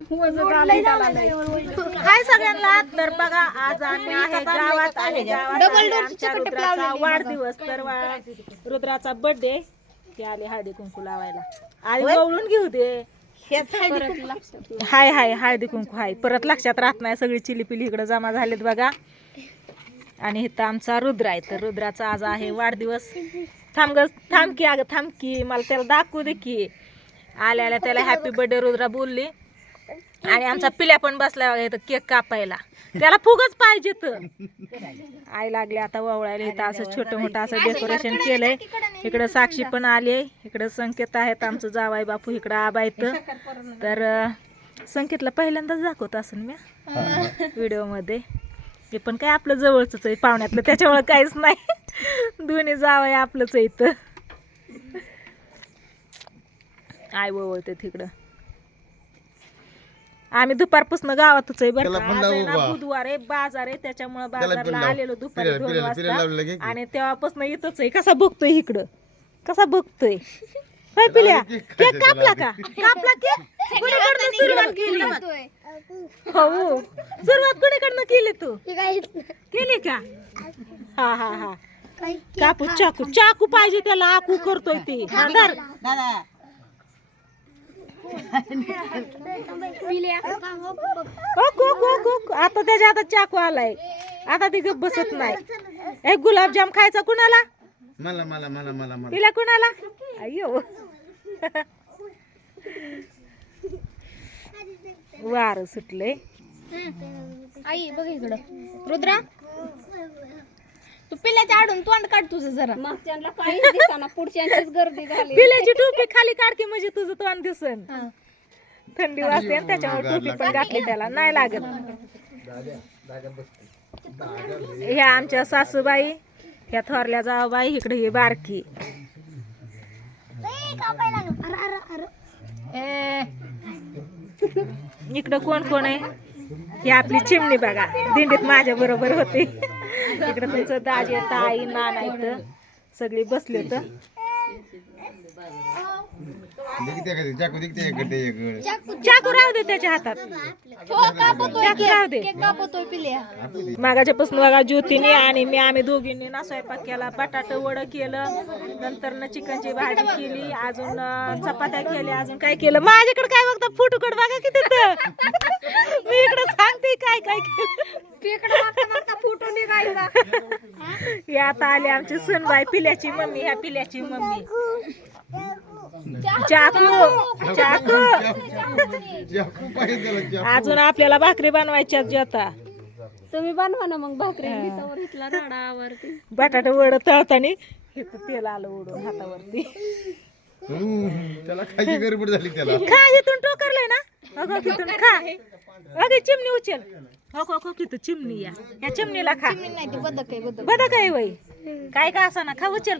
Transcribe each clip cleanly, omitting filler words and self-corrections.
हाय सगळ्यांना. तर बघा आज आम्ही आहे गावात आमच्या रुद्राचा वाढदिवस. तर रुद्राचा बर्थडे ते आले हळदी कुंकू लावायला. आणि गवळून घेऊ दे. हाय हाय हळदी कुंकू हाय. परत लक्षात राहत नाही. सगळी चिलीपिली इकडे जमा झालेत बघा. आणि इथं आमचा रुद्र आहे. तर रुद्राचा आज आहे वाढदिवस. थांब की अगं थांब की मला त्याला दाखवू दे की. आल्या त्याला हॅपी बर्थडे रुद्रा बोलली. आणि आमचा पिल्या पण बसला इथं केक कापायला. त्याला फुगच पाहिजे. तर आई लागली आता वळायला. इथं असं छोटं मोठं असं डेकोरेशन केलंय. इकडं साक्षी पण आली. इकडं संकेत आहेत आमचं जावाई बापू. इकडं आबा इथं. तर संकेतला पहिल्यांदाच दाखवत असेल मी व्हिडिओ मध्ये. हे पण काय आपलं जवळच आहे पाहुण्यातलं, त्याच्यामुळे काहीच नाही. दोन्ही जावई आपलंच आहे. इथं आई वळते तिकडं. आम्ही दुपारपासून गावातच आहे बरं का. बुधवार आहे, बाजार आहे, त्याच्यामुळे बाजारला आलेलो दुपारी 2 वाजता. आणि तेव्हापासून इथंच आहे. कसा बघतोय इकडं, कसा बघतोय. काय पिल्या केक कापला का? कापला केक. कोणीकडनं सुरुवात केली? हो सुरुवात कोणीकडनं केली? तू केली का? हा हा हा. कापू चाकू पाहिजे त्याला. आकू करतोय ती. आता त्याच्या हातात चाकू आलाय. आता ती गप बसत नाही. एक गुलाबजाम खायचा कुणाला? मला मला मला मला तिला कुणाला? अय्यो वार सुटले. आई बघ इकडं. रुद्रा तू पिल्याच्या आडून तोंड काढ तुझं जरा. मागच्यांना काहीच दिसना. पुढच्यांचीच गर्दी झाली. पिल्याची टोपी खाली काढते म्हणजे तुझं तोंड दिसन. थंडी वाजते आणि त्याच्यामुळे टोपी पण घातली त्याला. नाही लागत. ह्या आमच्या सासूबाई, ह्या थोरल्या जाऊबाई. इकडे ही बारकी. इकडं कोण कोण आहे? ही आपली चिमणी बघा. दिंडीत माझ्या बरोबर होते. इकडे तुमचं दाजी ताई नाना इथं सगळी बसले. तर चाकू राहू दे त्याच्या हातात. राहू दे. मागाच्यापासून बघा ज्योतीने आणि मी आम्ही दोघींनी ना स्वयंपाक केला. बटाटे वडं केलं. नंतर ना चिकनची भाजी केली. अजून चपात्या केल्या. अजून काय केलं? माझ्याकडे काय बघता? फोटोकडे बघा किती. मी इकडे सांगते काय काय केलं. फोटो निघायचा. हे आता आले आमची सुनबाई, पिल्याची मम्मी. ह्या पिल्याची मम्मी. चाकू अजून आपल्याला भाकरी बनवायच्या आता. तुम्ही बनवा ना मग भाकरी. बटाटे वड तळतानी तेल आलं उडून हातावरती. त्याला खायची गडबड झाली. त्याला खा इथून टोकरलंय ना. अगं तिथून खा. अगं चिमणी उचल. हो तिथं चिमणी. या चिमणीला खा. बदक आहे वय काय का असा ना. खा उचल.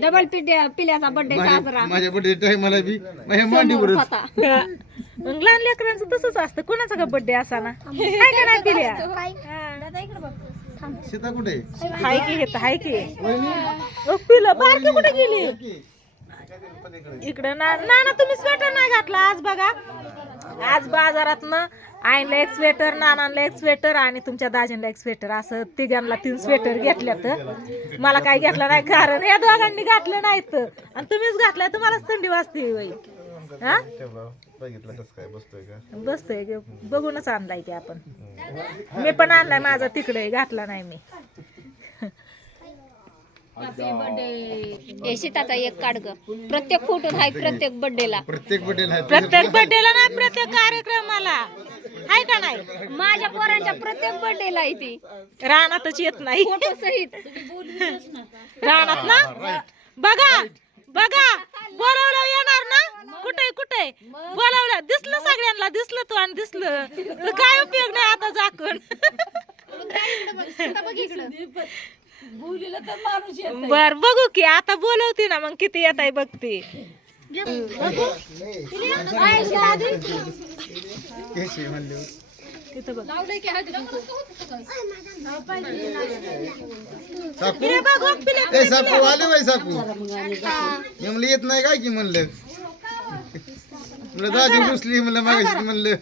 डबल पिल्याचा बर्थडे साजरा. माझ्या बर्थडे टाइमला बी माझ्या मांडीवर. मग लहान लेकरांचं तसंच असतं. कोणाचा का बर्थडे असा ना. काय का नाही पिल्या? सीता कुठे हाय की हेत हाय की. पिलं बारकी कुठे गेली? इकडं ना तुम्ही स्वेटर नाही घातला आज बघा. आज बाजारातनं आईला एक स्वेटर, नानांना एक स्वेटर आणि तुमच्या दाजींना एक स्वेटर. असं तिघांना 3 स्वेटर घेतल्यात. मला काय घेतलं नाही कारण या दोघांनी घातलं नाहीत. आणि तुम्हीच घातलाय. तुम्हालाच थंडी वाजते बाई. हा बसतोय बघूनच आणलाय की आपण. मी पण आणलाय माझा तिकडे. घातला नाही मी. शीताचा एक काढ ग. प्रत्येक फोटो आहे. प्रत्येक बर्थडेला. प्रत्येक बर्थडेला नाही प्रत्येक कार्यक्रमाला आहे का नाही. माझ्या पोरांच्या प्रत्येक बर्थडेला आहे ती. रानातच येत नाही. फोटो सहित रानात ना. बघा बोलावलं येणार ना. कुठे बोलावलं. दिसलं सगळ्यांना. दिसलं तू आणि दिसलं तर काय उपयोग नाही आता झाकून. बर बघू की आता बोलवते ना. मग किती येत आहे बघते. साकू आले बाई. साकू येत नाही काय की म्हणलं. म्हणलं दाजी बसली म्हणलं मागाशी म्हणलं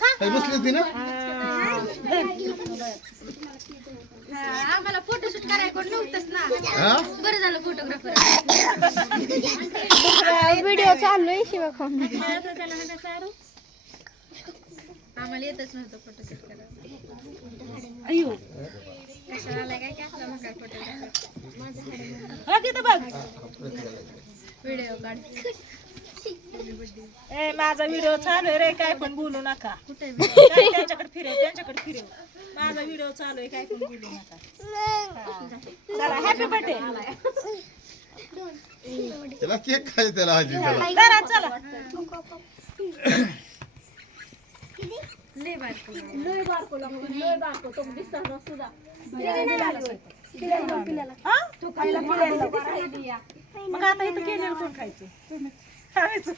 काय बसली होती ना आम्हाला फोटोशूट करायला कोण नव्हतंच ना. हा बरं झालं फोटोग्राफर. व्हिडिओ चालू आहे शिवा खाऊन. आम्हाला येतच नव्हतं फोटोशूट करायला. अयो कशाला आलाय काय असला मग काय फोटोग्राफर. हा तिथं बघ व्हिडिओ काढ. ए माझा व्हिडिओ चालू आहे रे काय पण बोलू नका कुठे काय त्यांच्याकडे फिरव माझा व्हिडिओ चालू आहे काय पण बोलू नका हा. चला हॅपी बर्थडे त्याला केक खायचं त्याला आजी त्याला करा चला हा? मग आता इथं केलेलं कोण खायचं खायचं.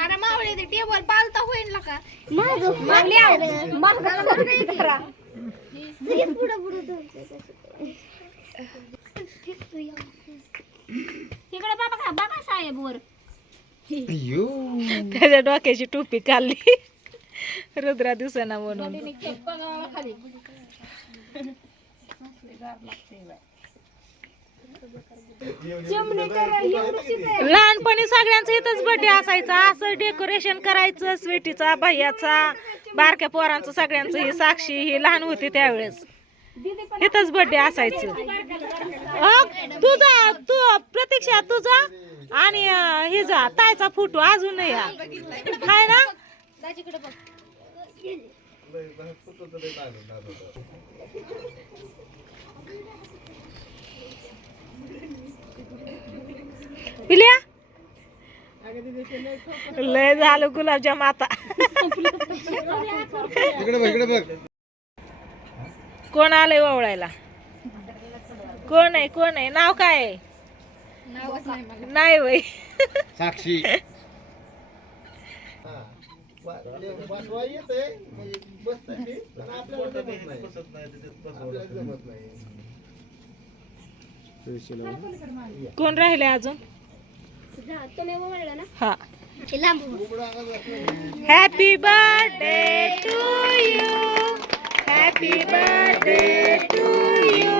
अरे मावळे ते टेबल पालता होईल ना का. तिकडे बाबा का बघा साहेब वर. अयो त्याच्या डोक्याची टोपी काढली रुद्रा दिसना म्हणून. लहानपणी सगळ्यांचं इथंच बर्थडे असायचा असं डेकोरेशन करायचं स्वीटीचा भैयाचा बारक्या पोरांचं सगळ्यांचं ही साक्षी ही लहान होती त्यावेळेस इथंच बर्थडे असायचं. तुझा तू प्रतीक्षा तुझा आणि हिचा ताईचा फोटो अजून हाय ना. पिल्या लय झालं गुलाबजाम आता. इकडे बघ कोण आलंय ओवळायला कोण आहे नाव काय आहे नाही वय साक्षी कोण राहिले अजून हा. Happy birthday to you happy birthday to you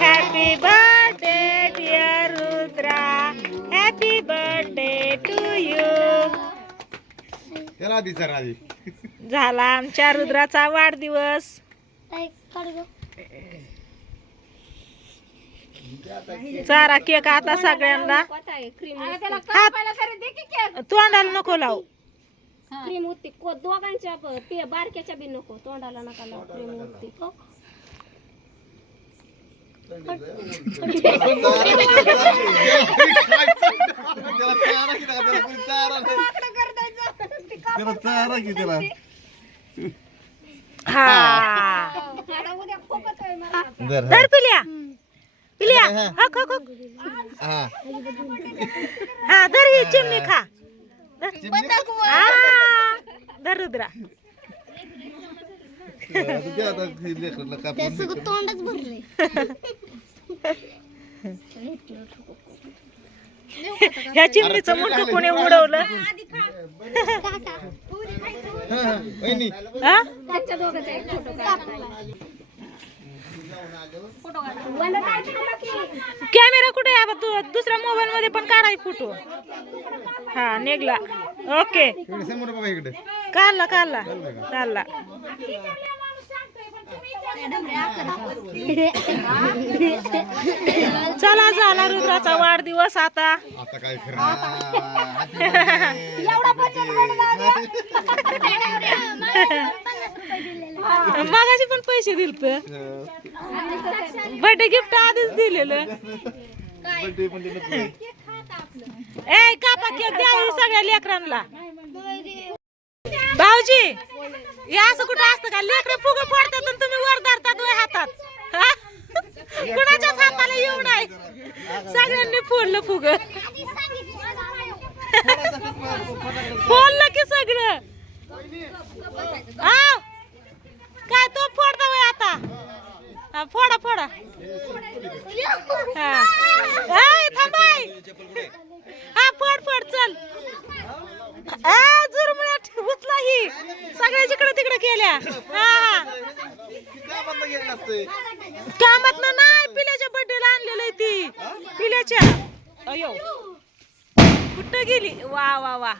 happy birthday dear Rudra happy birthday to you. त्याला आधी चला आधी झाला आमच्या रुद्राचा वाढदिवस. चारा केक आता सगळ्यांना तोंडाला नको लावू. क्रीम होती दोघांच्या बारक्याच्या बी नको तोंडाला नका लावू. क्रीम होती धर पिल्या हक हक हा धर ही चिमणी खा धर रुद्रा. तोंडच भरले. ह्या चिमणीचं मुंडकं कोणी उडवलं हा? कॅमेरा कुठे आहे तू दुसऱ्या मोबाईल मध्ये पण काढाय फोटो. हा निघला ओके काढला चला झाला रुद्राचा वाढदिवस आता काय मागाशी पण पैसे दिले बर्थडे गिफ्ट आधीच दिलेलं. ए कापा केक द्या सगळ्या लेकरांना. भाऊजी हे असं कुठं असतं का लेकर फुगे फोडतात आणि तुम्ही वर धरतात वय हातात कुणाच्याच हाताला येऊ नाही सगळ्यांनी फोडलं फुग. फोड गेल्या हा कामात नाही पिल्याच्या बर्थडेला आणलेलं ती पिल्याच्या अयो कुठं गेली वा वा वा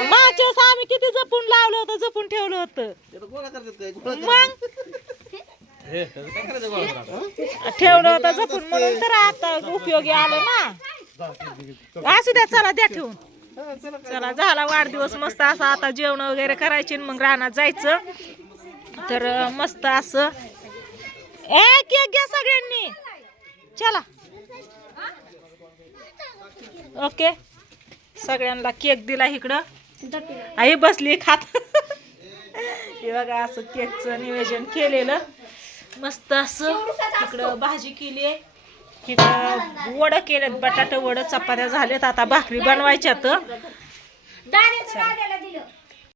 मागच्या वेळेस आम्ही किती जपून लावलं होतं जपून ठेवलं होतं मग ठेवलं होतं जपून म्हणून तर आता उपयोगी आलं ना असू द्या चला द्या ठेवून चला झाला वाढदिवस मस्त असा आता जेवण वगैरे करायचे मग रानात जायचं तर मस्त असं केक घ्या सगळ्यांनी चला ओके सगळ्यांना केक दिला इकडं आई बसली खात हे बघा असं केकचं नियोजन केलेलं मस्त असं इकडं भाजी केली आहे इकडं वडं केलेत बटाटे वडं चपात्या झालेत आता भाकरी बनवायच्यात